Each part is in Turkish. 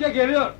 İşte geliyor.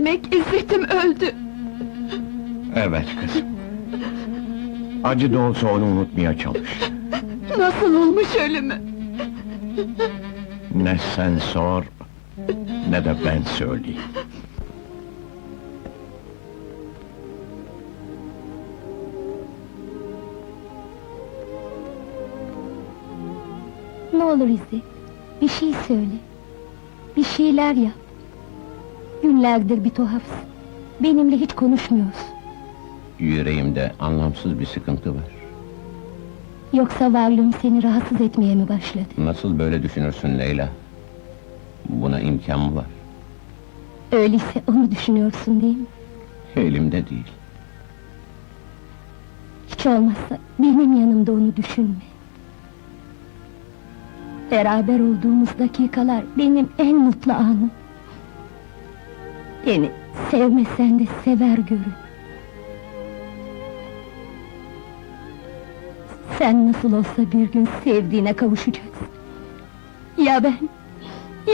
Demek İzzet'im öldü. Evet kızım. Acı da olsa onu unutmaya çalış. Nasıl olmuş ölümü? Ne sen sor, ne de ben söyleyeyim. Ne olur İzzet, bir şey söyle. Bir şeyler yap. Günlerdir bir tuhafsın. Benimle hiç konuşmuyorsun. Yüreğimde anlamsız bir sıkıntı var. Yoksa varlığım seni rahatsız etmeye mi başladı? Nasıl böyle düşünürsün Leyla? Buna imkan mı var? Öyleyse onu düşünüyorsun değil mi? Elimde değil. Hiç olmazsa benim yanımda onu düşünme. Beraber olduğumuz dakikalar benim en mutlu anım. Beni sevmesen de sever görün. Sen nasıl olsa bir gün sevdiğine kavuşacaksın. Ya ben?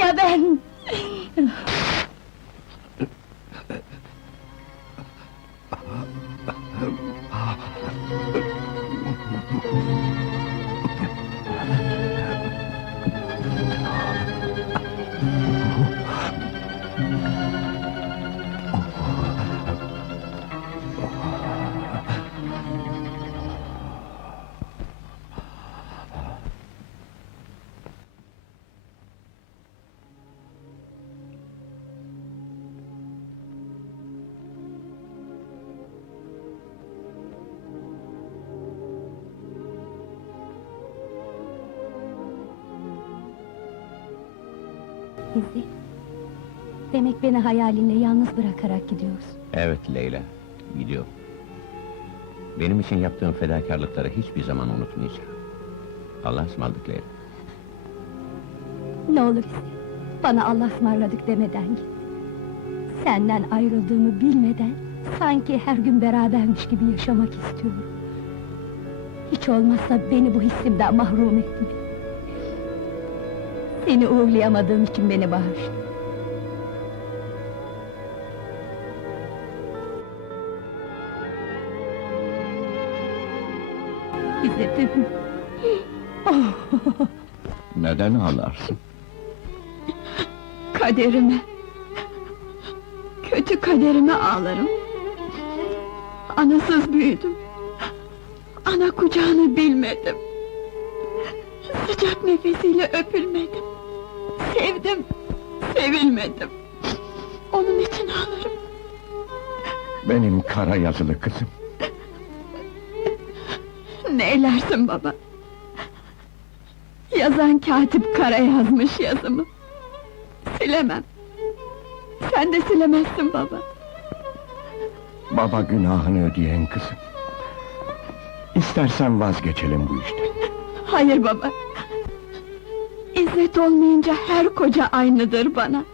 Ya ben? İzzet. Demek beni hayalinle yalnız bırakarak gidiyorsun. Evet Leyla, gidiyorum. Benim için yaptığın fedakarlıkları hiçbir zaman unutmayacağım. Allah'a ısmarladık Leyla. Ne olur İzzet, bana Allah ısmarladık demeden git. Senden ayrıldığımı bilmeden, sanki her gün berabermiş gibi yaşamak istiyorum. Hiç olmazsa beni bu hissimden mahrum etme. Seni uğurlayamadığım için beni bağışla. İzzet'im. Neden ağlarsın? Kaderime. Kötü kaderime ağlarım. Anasız büyüdüm. Ana kucağını bilmedim. Sıcak nefesiyle öpülmedim. Sevdim, sevilmedim. Onun için ağlarım. Benim kara yazılı kızım. Ne eylersin baba? Yazan katip kara yazmış yazımı. Silemem. Sen de silemezsin baba. Baba günahını ödeyen kızım. İstersen vazgeçelim bu işten. Hayır baba. İzzet olmayınca her koca aynıdır bana.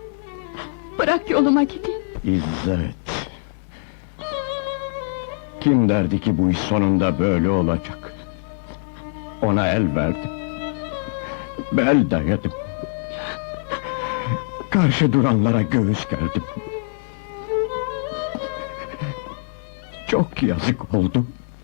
Bırak yoluma gideyim. İzzet. Kim derdi ki bu iş sonunda böyle olacak? Ona el verdim. Bel dayadım. Karşı duranlara göğüs gerdim. Çok yazık oldu.